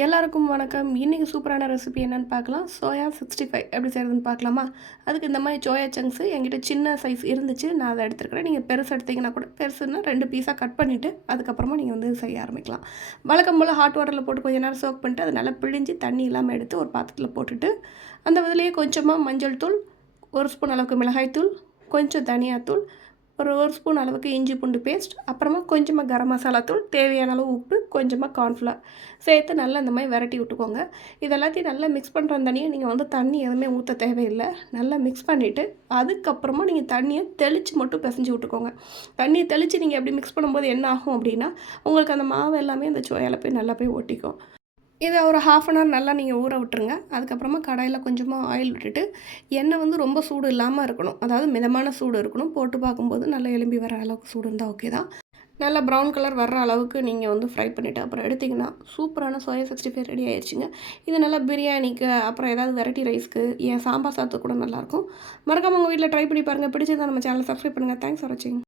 எல்லாருக்கும் வணக்கம். இன்றைக்கி சூப்பரான ரெசிபி என்னென்னு பார்க்கலாம். சோயா சிக்ஸ்டி ஃபைவ் எப்படி செய்கிறதுன்னு பார்க்கலாமா? அதுக்கு இந்த மாதிரி சோயா சங்க்ஸு என்கிட்ட சின்ன சைஸ் இருந்துச்சு. நான் அதை எடுத்துருக்கிறேன். நீங்கள் பெருசு எடுத்தீங்கன்னா கூட பெருசுன்னா ரெண்டு பீஸாக கட் பண்ணிவிட்டு அதுக்கப்புறமா நீங்கள் வந்து செய்ய ஆரம்பிக்கலாம். வழக்கம் போல் ஹாட் வாட்டரில் போட்டு கொஞ்சம் நேரம் சோக் பண்ணிட்டு அதை நல்லா பிழிஞ்சு தண்ணி இல்லாமல் எடுத்து ஒரு பாத்திரத்தில் போட்டுட்டு அந்த விதிலேயே கொஞ்சமாக மஞ்சள் தூள் ஒரு ஸ்பூன் அளவுக்கு மிளகாய் தூள் கொஞ்சம் தனியாத்தூள் ஒரு ஒரு ஸ்பூன் அளவுக்கு இஞ்சி பூண்டு பேஸ்ட் அப்புறமா கொஞ்சமாக கரம் மசாலா தூள் தேவையான அளவு உப்பு கொஞ்சமாக கார்ன்ஃப்ளவர் சேர்த்து நல்லா இந்த மாதிரி விரட்டி விட்டுக்கோங்க. இதெல்லாத்தையும் நல்லா மிக்ஸ் பண்ணுற தண்ணியை நீங்கள் வந்து தண்ணி எதுவுமே ஊற்ற தேவையில்லை. நல்லா மிக்ஸ் பண்ணிவிட்டு அதுக்கப்புறமா நீங்கள் தண்ணியை தெளித்து மட்டும் பிசைஞ்சு விட்டுக்கோங்க. தண்ணியை தெளித்து நீங்கள் எப்படி மிக்ஸ் பண்ணும்போது என்ன ஆகும் அப்படின்னா உங்களுக்கு அந்த மாவு எல்லாமே இந்த சோயால் போய் நல்லா போய் ஒட்டிக்கும். இதை ஒரு ஹாஃப் அன் ஹவர் நல்லா நீங்கள் ஊற விட்டுருங்க. அதுக்கப்புறமா கடாயில் கொஞ்சமாக ஆயில் விட்டுட்டு எண்ணெய் வந்து ரொம்ப சூடு இல்லாமல் இருக்கணும். அதாவது மிதமான சூடு இருக்கணும். போட்டு பார்க்கும்போது நல்லா எலும்பி வர அளவுக்கு சூடு இருந்தால் ஓகே தான். நல்லா ப்ரௌன் கலர் வர்ற அளவுக்கு நீங்கள் வந்து ஃப்ரை பண்ணிவிட்டு அப்புறம் எடுத்திங்கன்னா சூப்பரான சோயா சிக்ஸ்டி ஃபைவ் ரெடி ஆயிடுச்சுங்க இது நல்லா பிரியாணிக்கு அப்புறம் ஏதாவது வெரைட்டி ரைஸ்க்கு ஏன் சாம்பார் சாத்து கூட நல்லாயிருக்கும் மறக்காம உங்கள் வீட்டில் ட்ரை பண்ணி பாருங்கள் பிடிச்சதை நம்ம சேனல் சப்ஸ்கிரைப் பண்ணுங்கள் தேங்க்ஸ் ஃபார் வாட்சிங்